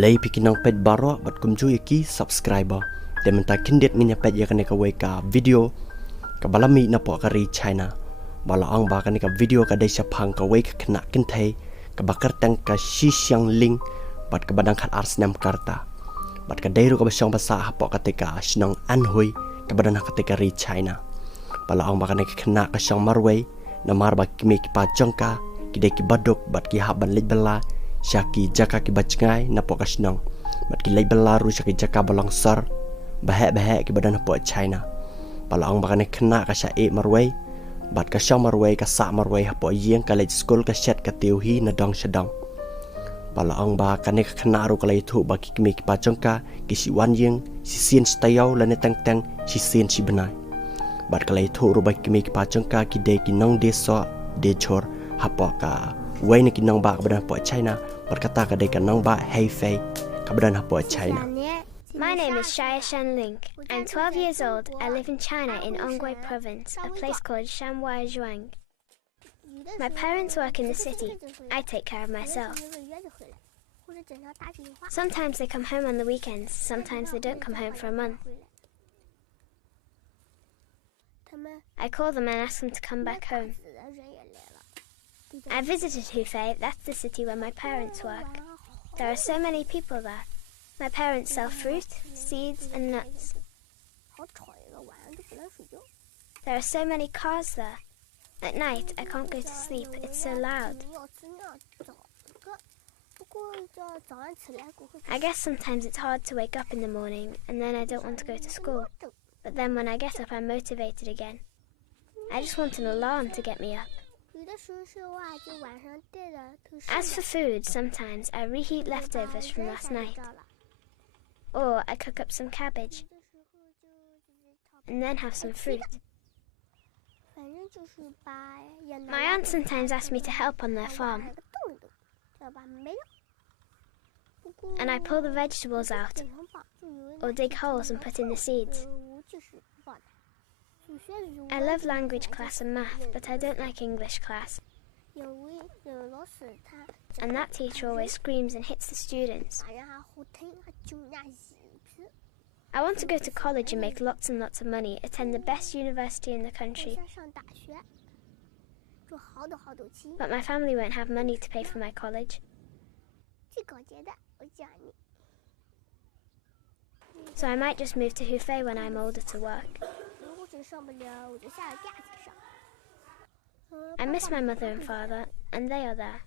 Kablay pikinang pet baro bat kumju iki subscriber. Demen ta kindet minya pet ya kane kawei ka video kabalami na po kari China. Bala ang ba kane ka video ka dai sapang kawei ka kena kintai ka bakar tang ka sisiang ling bat ka badang khat snem karta. Bat ka dai ru ka basyang basa hapoh katika snang anhui ka badan katika ri China. Bala ang ba kane ka kena ka syang marwei na marba kmie ki pa jong ka kidai ki badok bat ki haban lej bala syaki jaka ki bacngai na po kasnang bat ki lej bala ru syaki jaka balang sar bahek ki badan hapoh China. Bala ang bakane kena ka sya marwei bat ka syang marwei ka sa marwei hapoh yeng ka lej school ka shet ka teuhi na dong sedang. Bala ang ba kane ka kena ru ka lej thu ba ki kmie ki pa jong ka ki si wan yeng si sien stayau la ne tang tang si sien si benai bat ka lej thu ru ba ki kmie ki pa jong ka ki de ki nong de so de chor hapoh ka wei ni ki nong ba ka badan hapoh China bat kata ka de ka nong ba hapoh ka badan hapoh China. My name is Shah. I'm 12 years old. I live in China in Anhui province, a place called Jong. My parents work in the city. I take care of myself. Sometimes they come home on the weekends, sometimes they don't come home for a month. I call them and ask them to come back home. I visited Hefei, that's the city where my parents work. There are so many people there. My parents sell fruit, seeds and nuts. There are so many cars there. At night I can't go to sleep, it's so loud. I guess sometimes it's hard to wake up in the morning and then I don't want to go to school. But then when I get up I'm motivated again. I just want an alarm to get me up. As for food, sometimes I reheat leftovers from last night. Or I cook up some cabbage and then have some fruit. My aunt sometimes asks me to help on their farm. And I pull the vegetables out or dig holes and put in the seeds. I love language class and math, but I don't like English class. And that teacher always screams and hits the students. I want to go to college and make lots and lots of money, attend the best university in the country. But my family won't have money to pay for my college. So I might just move to Hefei when I'm older to work. I miss my mother and father, and they are there.